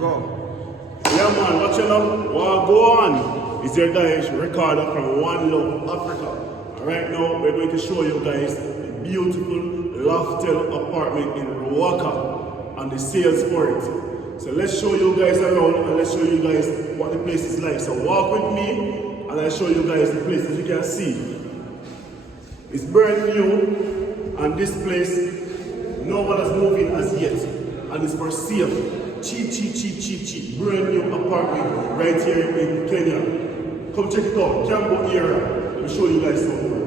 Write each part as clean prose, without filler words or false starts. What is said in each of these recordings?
Go. Yeah man, watch it up. What go on? It's your guys Ricardo from One Love Africa. Right now we're going to show you guys the beautiful Loftel apartment in Ruaka and the sales for it. So let's show you guys around and let's show you guys what the place is like. So walk with me and I'll show you guys the place. As you can see, it's brand new and this place no one has moved in as yet and it's for sale. Cheap. Brand new apartment right here in Kenya. Come check it out. Cambo area. Let me show you guys something.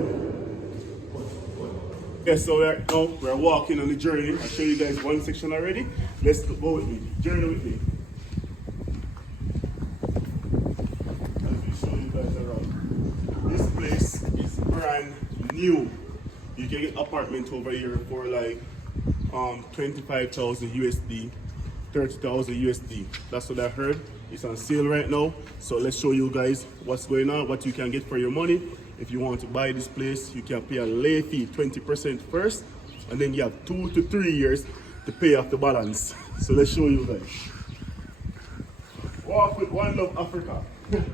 Yeah, so we're walking on the journey. I'll show you guys one section already. Let's go with me. Journey with me. Let me show you guys around. This place is brand new. You can get apartment over here for like 25,000 USD. 30,000 USD. That's what I heard. It's on sale right now. So let's show you guys what's going on, what you can get for your money. If you want to buy this place, you can pay a lay fee, 20% first, and then you have 2 to 3 years to pay off the balance. So let's show you guys. Walk with One Love Africa. And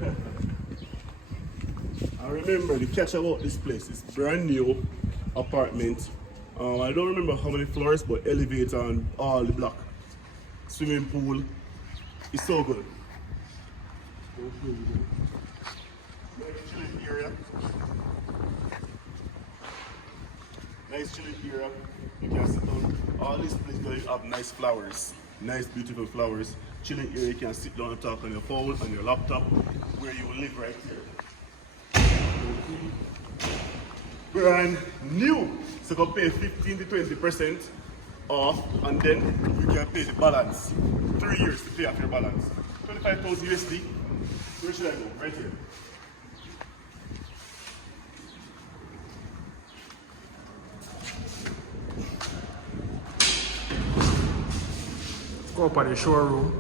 remember, the catch about this place is brand new apartment. I don't remember how many floors, but elevator on all the block. Swimming pool. It's so good. Nice chilling area. Nice chilling area. You can sit down. All these places going to have nice flowers. Nice beautiful flowers. Chilling area, you can sit down and talk on your phone, on your laptop, where you live right here. Brand new. So you can pay 15 to 20% off, and then you can pay the balance. 3 years to pay off your balance. 25,000 USD. Where should I go? Right here. Go up at the showroom.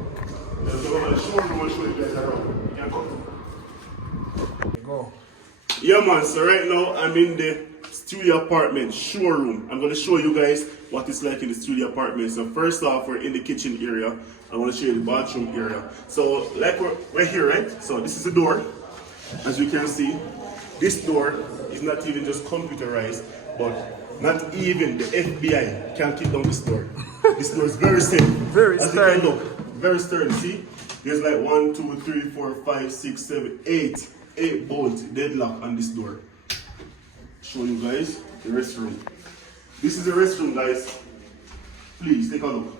Let's go to the showroom and show you guys around. You can go. Go. Yeah man, so right now I'm in the studio apartment showroom. I'm going to show you guys what it's like in the studio apartment. So first off, we're in the kitchen area. I want to show you the bathroom area. So like we're here, right? So this is the door. As you can see, this door is not even just computerized, but not even the FBI can kick down this door. This door is very safe. Very As sturdy. you can look, very sturdy. See, there's like 1, 2, 3, 4, 5, 6, 7, 8 bolts deadlock on this door. Show you guys the restroom. This is the restroom, guys. Please take a look.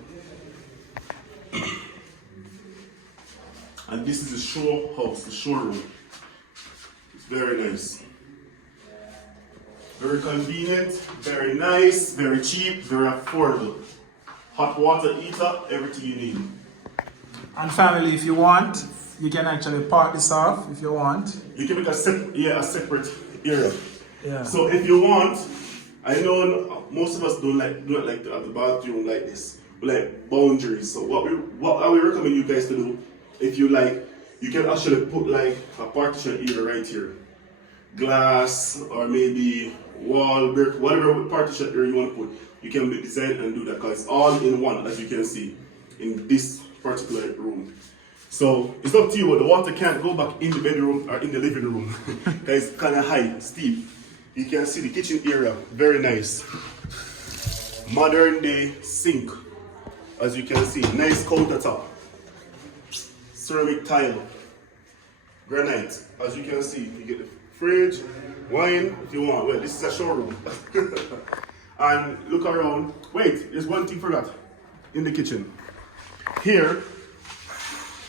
And this is the show house, the showroom. It's very nice. Very convenient, very nice, very cheap, very affordable. Hot water heater, everything you need. And family, if you want, you can actually part this off if you want. You can make a separate area. Yeah. So if you want, I know most of us don't like to have the bathroom like this. We like boundaries. So what I would recommend you guys to do, if you like, you can actually put like a partition area right here. Glass or maybe wall, brick, whatever partition area you want to put. You can design and do that because it's all in one, as you can see, in this particular room. So it's up to you, but the water can't go back in the bedroom or in the living room. Because it's kind of high, steep. You can see the kitchen area, very nice. Modern day sink, as you can see, nice countertop. Ceramic tile, granite, as you can see. You get the fridge, wine if you want. Well, this is a showroom. And look around. Wait, there's one thing I forgot in the kitchen. Here,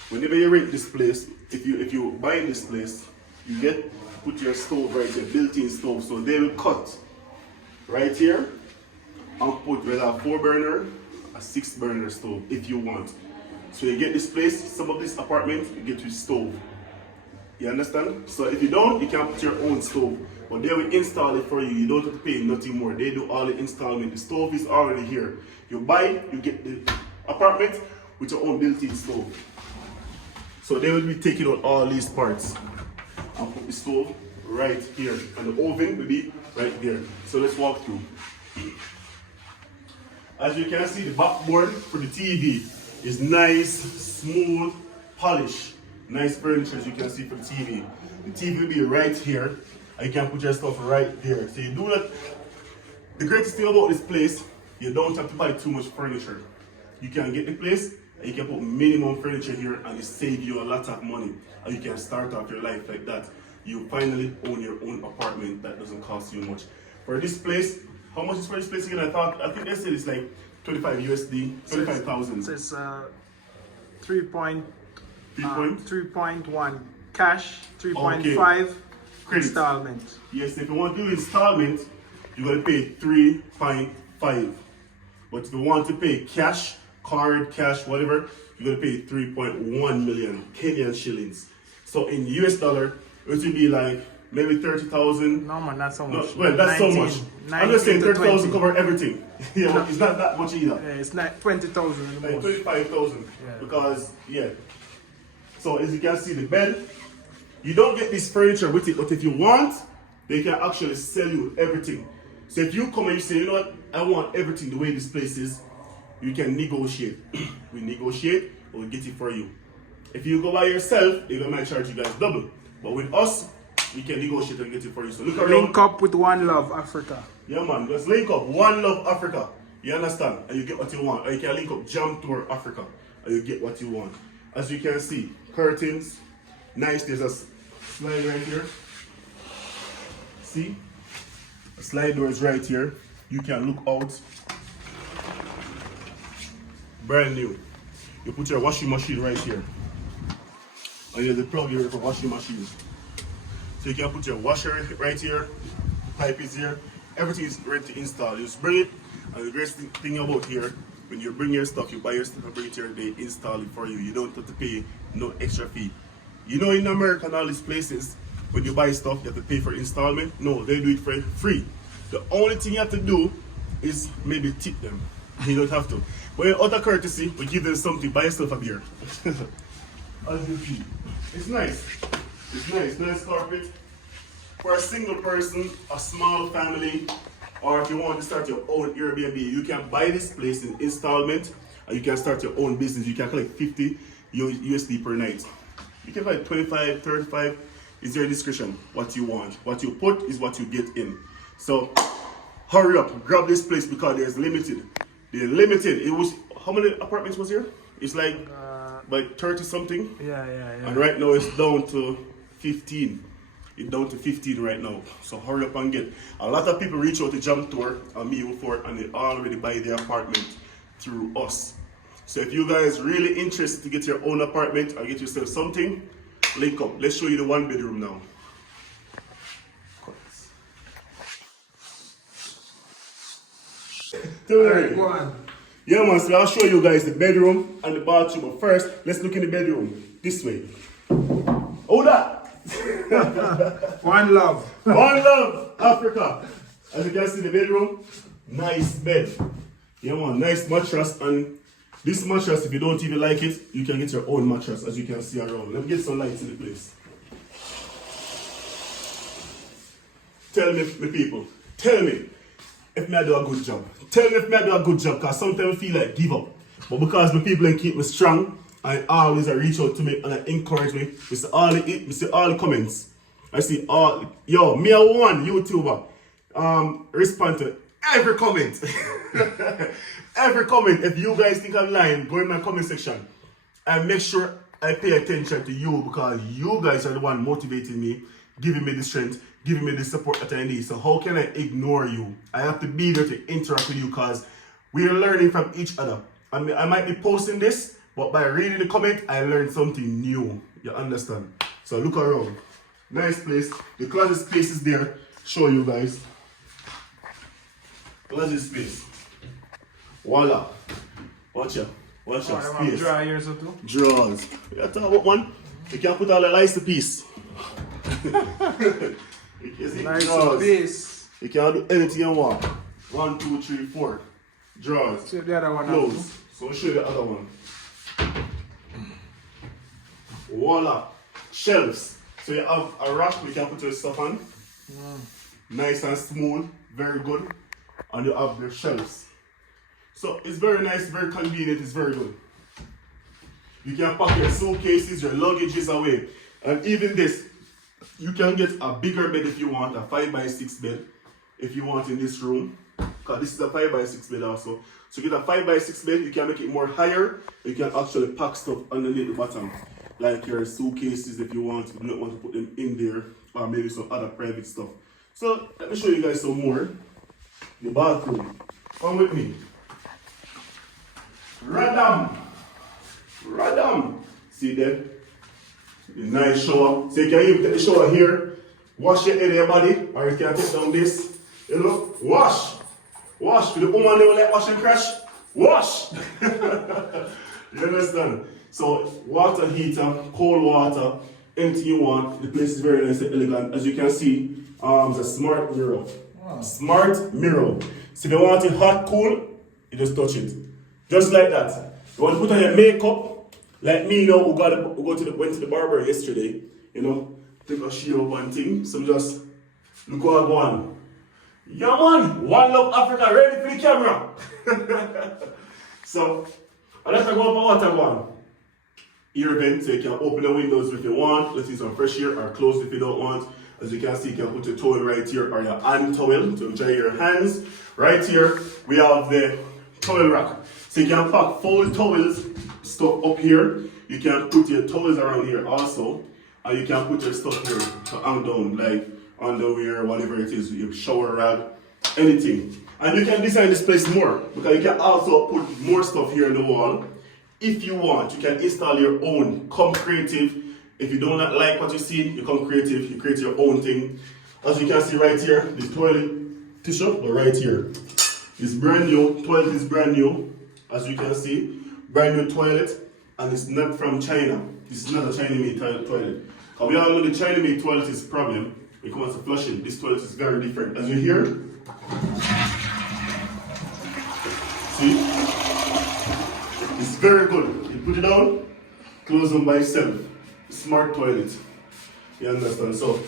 whenever you rent this place, if you buy in this place, you put your stove right here, built-in stove. So they will cut right here and put whether a 4-burner, a 6-burner stove if you want. So you get this place, some of this apartment, you get your stove. You understand? So if you don't, you can put your own stove. But they will install it for you. You don't have to pay nothing more. They do all the installment. The stove is already here. You buy, you get the apartment with your own built-in stove. So they will be taking out all these parts and put the stove right here. And the oven will be right there. So let's walk through. As you can see, the backboard for the TV It's nice, smooth, polished. Nice furniture as you can see for the TV. The TV will be right here. And you can put your stuff right there. So you do that. The greatest thing about this place, you don't have to buy too much furniture. You can get the place and you can put minimum furniture here and it save you a lot of money. And you can start off your life like that. You finally own your own apartment that doesn't cost you much. For this place, how much is for this place again? I think they said it's like 25 USD, 25,000. So it's 3.1 cash, 3.5 installment. Yes, if you want to do installment, you're going to pay 3.5. But if you want to pay cash, card, cash, whatever, you're going to pay 3.1 million Kenyan shillings. So in US dollar, it would be like maybe 30,000. No man, not so much. No, well, that's 19, so much. I'm just saying 30,000 cover everything. Yeah, no, it's not that much either. Yeah, it's not 20,000. Like 25,000. Yeah. Because, yeah. So as you can see, the bed, you don't get this furniture with it, but if you want, they can actually sell you everything. So if you come and you say, you know what, I want everything the way this place is, you can negotiate. We negotiate, we'll get it for you. If you go by yourself, they're gonna charge you guys double. But with us, we can negotiate and get it for you. So look around. Link up with One Love Africa. Yeah man, just link up One Love Africa. You understand? And you get what you want. Or you can link up Jam Tour Africa and you get what you want. As you can see, curtains, nice. There's a slide right here. See? The slide door is right here. You can look out. Brand new. You put your washing machine right here. And you have the plug here for washing machine. So you can put your washer right here. The pipe is here. Everything is ready to install. You just bring it. And the great thing about here, when you bring your stuff, you buy your stuff and bring it here, they install it for you. You don't have to pay no extra fee. You know, in America and all these places, when you buy stuff, you have to pay for installment. No, they do it for free. The only thing you have to do is maybe tip them. You don't have to. But in other courtesy, we give them something, buy yourself a beer. As you see. It's nice. It's nice. Nice carpet. For a single person, a small family, or if you want to start your own Airbnb, you can buy this place in installment and you can start your own business. You can collect 50 USD per night. You can buy 25, 35. It's your discretion what you want. What you put is what you get in. So hurry up, grab this place because there's limited. They're limited. It was, how many apartments was here? It's like 30 something. Yeah. And right now it's down to 15. It's down to 15 right now. So hurry up and get. A lot of people reach out to Jam Tour and me before and they already buy their apartment through us. So if you guys really interested to get your own apartment or get yourself something, link up. Let's show you the 1 bedroom now. Alright, go on. Yeah man, so I'll show you guys the bedroom and the bathroom. But first, let's look in the bedroom. This way. Hold that! One Love. One Love Africa. As you can see the bedroom, nice bed. Yeah man, nice mattress. And this mattress, if you don't even like it, you can get your own mattress as you can see around. Let me get some lights in the place. Tell me, my people, tell me if me I do a good job. Tell me if me I do a good job, because sometimes I feel like give up. But because my people keep me strong, I always reach out to me and I encourage me. I see all the comments. I see all, yo, me a one YouTuber respond to every comment. Every comment. If you guys think I'm lying, go in my comment section and make sure I pay attention to you, because you guys are the one motivating me, giving me the strength, giving me the support that I need. So how can I ignore you? I have to be there to interact with you, because we are learning from each other. I mean, I might be posting this, but by reading the comment, I learned something new. You understand? So look around. Nice place. The closet space is there. Show you guys. Closet space. Voila. Watch out. Watch out. Space. Drawers or two? Drawers. You talk about one. You can put all the lights to piece. Nice piece. You can do anything you want. 1, 2, 3, 4. Drawers. See the other one. Close. So I'll show you the other one. Voila. Shelves. So you have a rack you can put your stuff on. Nice and smooth. Very good. And you have the shelves. So it's very nice, very convenient, it's very good. You can pack your suitcases, your luggages away. And even this, you can get a bigger bed if you want, a 5x6 bed if you want in this room. Because this is a 5x6 bed also. So get a 5x6 bed, you can make it more higher. You can actually pack stuff underneath the bottom. Like your suitcases if you want. You don't want to put them in there. Or maybe some other private stuff. So let me show you guys some more. The bathroom. Come with me. Radam. See there? The nice shower. So you can even take the shower here. Wash your head and your body. Or you can take down this. You know? Wash. For the woman they will like wash and crash. Wash. You understand? So water heater, cold water, anything you want. The place is very nice and elegant. As you can see, it's a smart mirror. Wow. Smart mirror. So if you want it hot, cool, you just touch it. Just like that. You want to put on your makeup, like me, you know, went to the barber yesterday, you know, take a shave one thing. So just look what I go on. Yeah man, One Love Africa, ready for the camera. So I let her go up a water one. Ear vent, so you can open the windows if you want, let in some fresh air, or close if you don't want. As you can see, you can put your towel right here, or your hand towel to dry your hands. Right here, we have the towel rack. So you can pack fold towels, stuff up here. You can put your towels around here also. And you can put your stuff here to hang down, like underwear, whatever it is, your shower rag, anything. And you can design this place more, because you can also put more stuff here on the wall. If you want, you can install your own. Come creative. If you do not like what you see, you come creative, you create your own thing. As you can see right here, the toilet tissue, right here. It's brand new, toilet is brand new. As you can see, brand new toilet, and it's not from China. This is not a China-made toilet. Because we all know the China-made toilet is a problem when it comes to flushing. This toilet is very different. As you hear, see? It's very good. You put it down, close them by itself. Smart toilet. You understand? So,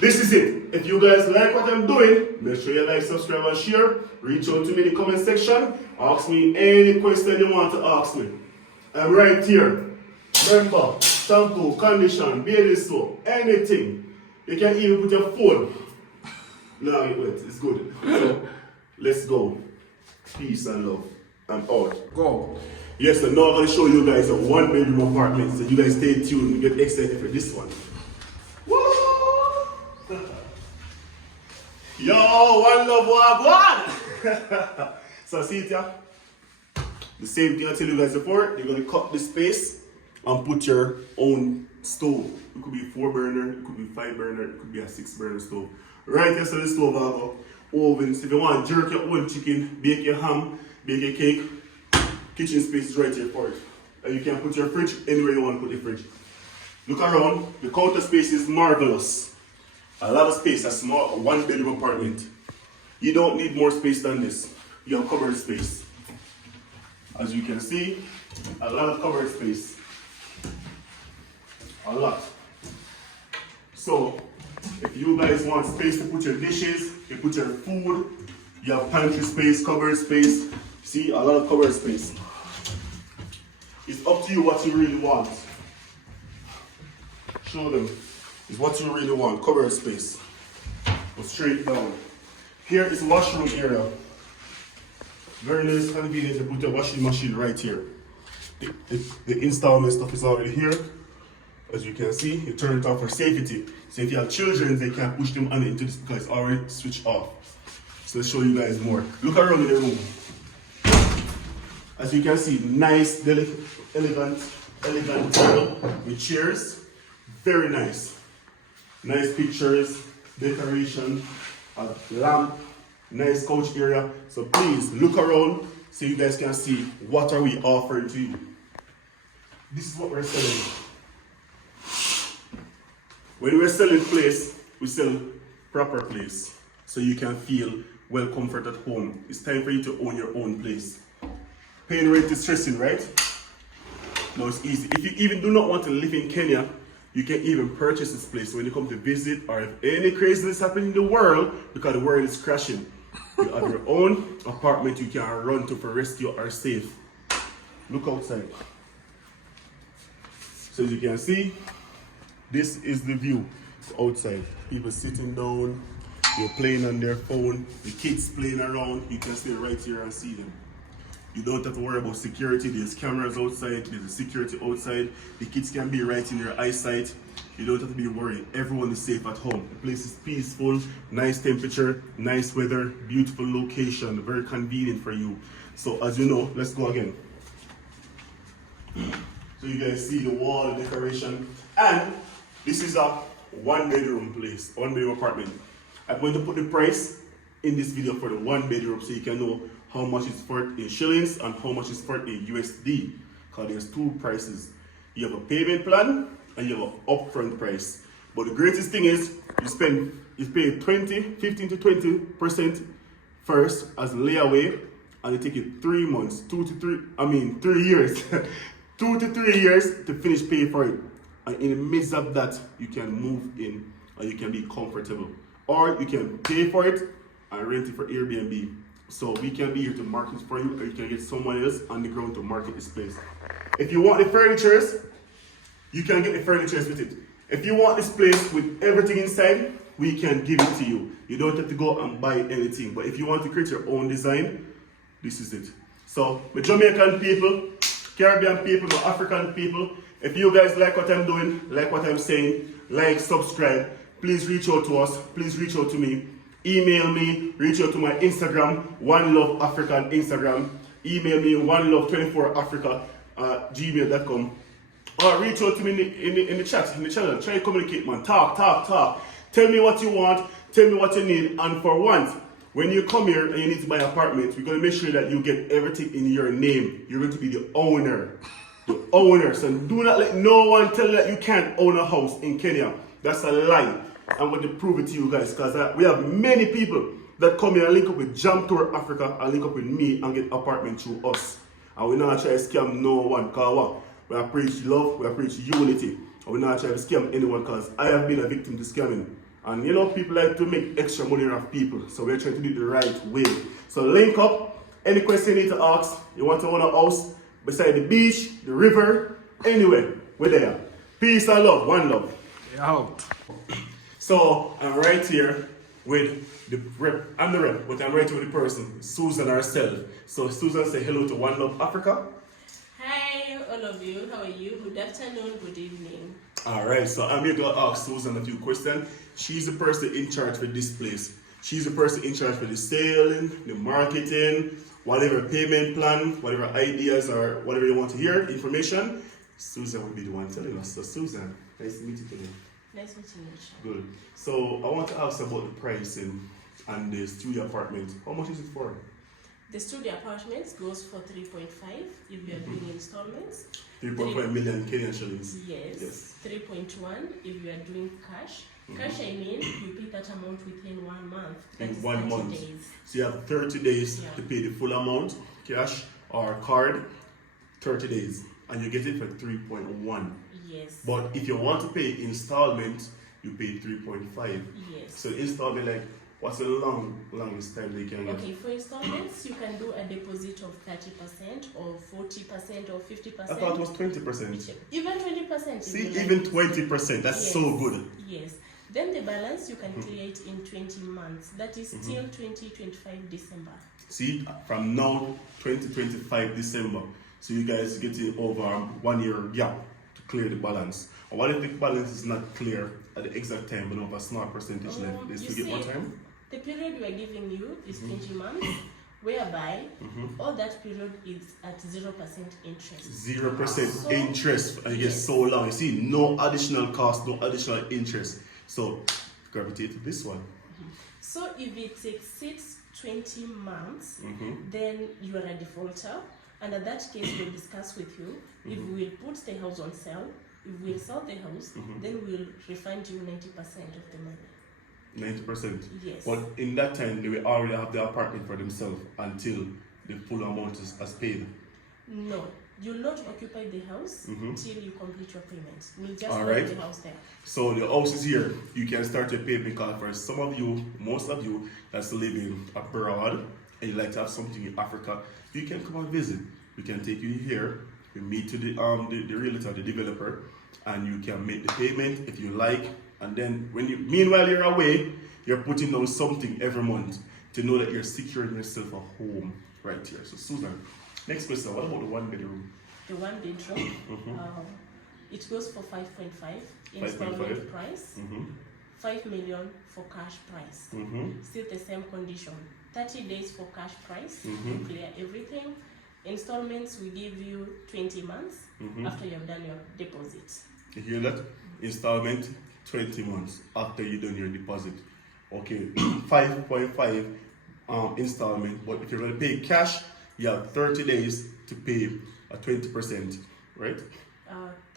this is it. If you guys like what I'm doing, make sure you like, subscribe, and share. Reach out to me in the comment section. Ask me any question you want to ask me. I'm right here. Remember, shampoo, condition, baby soap, anything. You can even put your phone. No, wait, it's good. So, let's go. Peace and love. I'm out. Go. Yes, so now I'm going to show you guys a 1-bedroom apartment. So you guys stay tuned and get excited for this one. Woo! Yo, One Love, one! So see it here? The same thing I tell you guys before. You're going to cut the space and put your own stove. It could be 4-burner, it could be 5-burner, it could be a 6-burner stove. Right here, so the stove I go. Ovens. If you want to jerk your own chicken, bake your ham, bake your cake, kitchen space is right here for it. And you can put your fridge anywhere you want to put your fridge. Look around, the counter space is marvelous. A lot of space, a small 1-bedroom apartment. You don't need more space than this. You have covered space. As you can see, a lot of covered space. A lot. So, if you guys want space to put your dishes, you put your food, you have pantry space, covered space. See, a lot of covered space. It's up to you what you really want. Show them. It's what you really want. Covered space. Go straight down. Here is washroom area. Very nice, convenient to put a washing machine right here. The installment stuff is already here. As you can see, you turn it off for safety. So if you have children, they can't push them on into this because it's already switched off. So let's show you guys more. Look around in the room. As you can see, nice, elegant table with chairs. Very nice. Nice pictures, decoration, a lamp, nice couch area. So please look around so you guys can see what are we offering to you. This is what we're selling. When we're selling place, we sell proper place. So you can feel well comfort at home. It's time for you to own your own place. Paying rent is stressing, right? No, it's easy. If you even do not want to live in Kenya, you can even purchase this place when you come to visit, or if any craziness happens in the world, because the world is crashing. You have your own apartment you can run to for rescue or safe. Look outside. So as you can see, this is the view outside. People sitting down, they're playing on their phone, the kids playing around. You can stay right here and see them. You don't have to worry about security. There's cameras outside, there's a security outside. The kids can be right in your eyesight. You don't have to be worried. Everyone is safe at home. The place is peaceful, nice temperature, nice weather, beautiful location, very convenient for you. So as you know, let's go again. So you guys see the wall decoration. And this is a one bedroom place, one bedroom apartment. I'm going to put the price in this video for the one bedroom so you can know how much it's for in shillings and how much it's for in USD. Because there's two prices. You have a payment plan and you have an upfront price. But the greatest thing is you pay 15 to 20% first as layaway, and it take you 3 months, 3 years, 2 to 3 years to finish paying for it. And in the midst of that, you can move in and you can be comfortable. Or you can pay for it and rent it for Airbnb. So we can be here to market for you, or you can get someone else on the ground to market this place. If you want the furnitures, you can get the furnitures with it. If you want this place with everything inside, we can give it to you. You don't have to go and buy anything. But if you want to create your own design, this is it. So the Jamaican people, Caribbean people, the African people, if you guys like what I'm doing, like what I'm saying, like, subscribe, please reach out to us, please reach out to me. Email me, reach out to my Instagram, One Love African Instagram. Email me, onelove24africa gmail.com. Or reach out to me in the chat, in the channel. Try to communicate, man. Talk. Tell me what you want, tell me what you need. And for once, when you come here and you need to buy an apartment, we're going to make sure that you get everything in your name. You're going to be the owner. The owner. So do not let no one tell you that you can't own a house in Kenya. That's a lie. I'm going to prove it to you guys, because we have many people that come here and link up with Jam Tour Africa and link up with me and get apartment through us. And we're not trying to scam no one, because what? We are preach love, we are preach unity. And we're not trying to scam anyone, because I have been a victim to scamming. And you know, people like to make extra money off people. So we're trying to do it the right way. So link up. Any question you need to ask, you want to own a house beside the beach, the river, anywhere, we're there. Peace and love, one love. Out. So I'm right here with the rep. I'm the rep, but I'm right here with the person, Susan herself. So Susan, say hello to One Love Africa. Hi, all of you. How are you? Good afternoon, good evening. All right, so I'm here to ask Susan a few questions. She's the person in charge for this place. She's the person in charge for the selling, the marketing, whatever payment plan, whatever ideas or whatever you want to hear, information. Susan will be the one telling us. So Susan, nice to meet you today. Nice meeting you. Good. So I want to ask about the pricing and the studio apartment. How much is it for? The studio apartments goes for 3.5 if you are doing installments. 3.5 million Kenyan shillings. Yes. 3.1 if you are doing cash. Cash, I mean, you pay that amount within 1 month. That In is 1 30 month. days. So you have 30 days Yeah. to pay the full amount, cash or card, 30 days. And you get it for 3.1. Yes. But if you want to pay installment, you pay 3.5. Yes. So installment, like, what's the longest time they can get? Okay, for installments, you can do a deposit of 30% or 40% or 50%. I thought it was 20%. Even 20%. See, even 20%, that's so good. Yes. Then the balance you can clear it in 20 months. That is till 2025 December. See, from now, 2025 December. So you guys getting over 1 year gap to clear the balance. Or what if the balance is not clear at the exact time, but of a small percentage left? Let's You get more see, time. the period we are giving you is 20 months, whereby all that period is at 0% interest. 0% So- interest, and you get so long. You see, no additional cost, no additional interest. So gravitate to this one. So if it exceeds 20 months, then you are a defaulter. And at that case, we'll discuss with you if we'll put the house on sale. If we'll sell the house, then we'll refund you 90% of the money. 90%. Yes. But in that time, they will already have the apartment for themselves until the full amount is paid. No, you'll not occupy the house till you complete your payment. We'll just All leave right. the house there. So the house is here. You can start your payment card for some of you, most of you that's living abroad and you like to have something in Africa. You can come and visit. We can take you here. We meet to the realtor, the developer, and you can make the payment if you like. And then meanwhile you're away, you're putting down something every month to know that you're securing yourself a home right here. So Susan, next question, what about the one bedroom? The one bedroom, it goes for 5.5 installment price, 5 million for cash price. Still the same condition. 30 days for cash price to clear everything. Installments we give you 20 months after you have done your deposit. You hear that? Installment 20 months after you done your deposit. Okay, 5.5 installment, but if you're going to pay cash, you have 30 days to pay a 20%, right?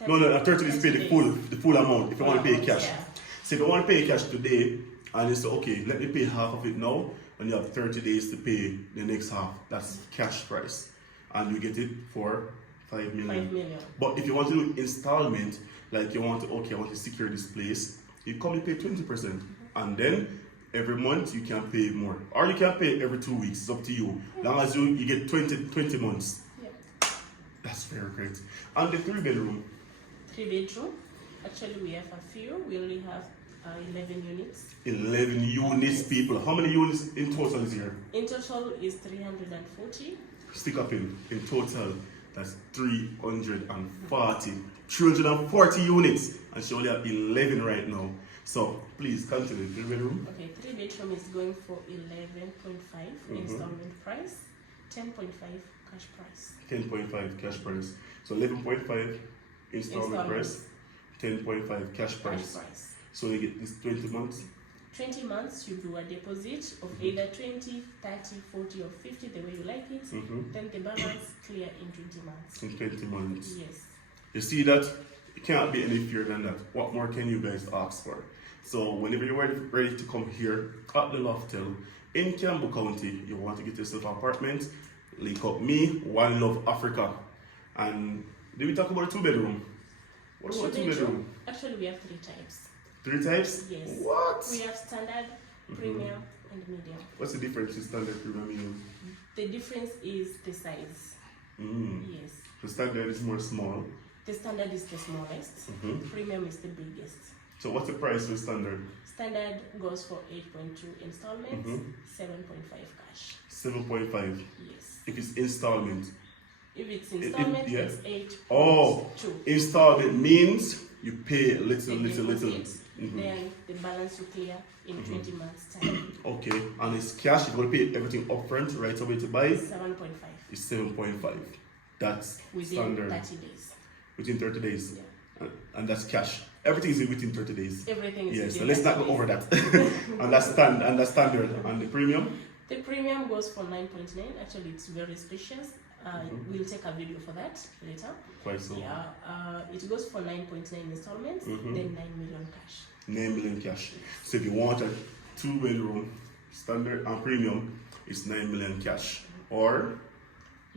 No, 30 days to pay the full amount if you want to pay cash. Yeah. So if you want to pay cash today, and you say, okay, let me pay half of it now, and you have 30 days to pay the next half. That's cash price. And you get it for 5 million. 5 million. But if you want to do installment, like you want to, okay, I want to secure this place, you come and pay 20%. And then every month you can pay more. Or you can pay every 2 weeks, it's up to you. Long as you get 20 months. Yeah. That's very great. And the 3-bedroom? 3-bedroom. Actually, we have a few. We only have 11 units. 11 units, people. How many units in total is here? In total is 340. Stick up in total, that's 340. 340 units. And she only have 11 right now. So please continue. 3-bedroom. Okay, 3-bedroom is going for 11.5 installment price, 10.5 cash price. 10.5 cash price. So 11.5 installment price, 10.5 cash price. So you get this 20 months. 20 months, you do a deposit of either 20, 30, 40 or 50, the way you like it. Then the balance clear in 20 months. In 20 months. Yes. You see that? It can't be any fewer than that. What more can you guys ask for? So whenever you're ready to come here at the Loftel in Campbell County, you want to get yourself an apartment, link up me, One Love Africa. And did we talk about a 2-bedroom? What about 2-bedroom? Actually, we have 3 types. 3 types? Yes. What? We have standard, premium, and medium. What's the difference in standard, premium, medium? The difference is the size. Yes. The standard is more small. The standard is the smallest. Premium is the biggest. So what's the price for standard? Standard goes for 8.2 installments, 7.5 cash. 7.5. Yes. If it's installment. If it's installment, yeah. it's 8.2. Oh, installment means you pay little. Then the balance you clear in 20 months time. Okay, and it's cash. You're going to pay everything upfront right away to buy. 7.5. It's 7.5. That's within standard. 30 days. Within 30 days. Yeah. And that's cash. Everything is within 30 days. Everything is yeah, within so let's 30 not go days. over that. And that's standard. And the premium? The premium goes for 9.9. Actually, it's very spacious. We'll take a video for that later. Quite so. Yeah, it goes for 9.9 installments, then 9 million cash. 9 million cash. So if you want a 2-bedroom, standard and premium, it's 9 million cash. Or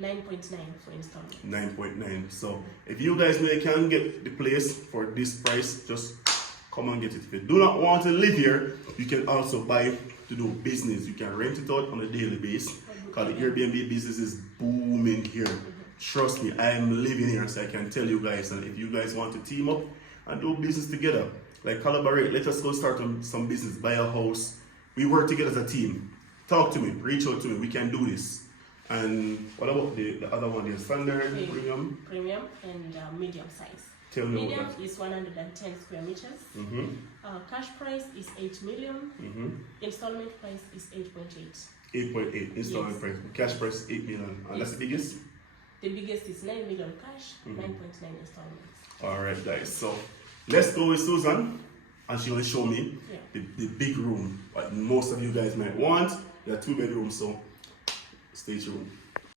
9.9 for installment. 9.9. So if you guys know you can get the place for this price, just come and get it. If you do not want to live here, you can also buy to do business. You can rent it out on a daily basis. Because the Airbnb business is booming here. Trust me, I am living here, so I can tell you guys. And if you guys want to team up and do business together, like collaborate, let us go start some business, buy a house. We work together as a team. Talk to me, reach out to me, we can do this. And what about the other one, the standard, premium? Premium and medium size. Tell me medium about that. is 110 square meters. Cash price is 8 million. Installment price is 8.8. 8.8 installment price. Cash price 8 million. And that's the biggest? The biggest is 9 million cash, 9.9 installments. Alright guys, so let's go with Susan and she will show me the big room what most of you guys might want. There are 2 bedrooms, so stay tuned.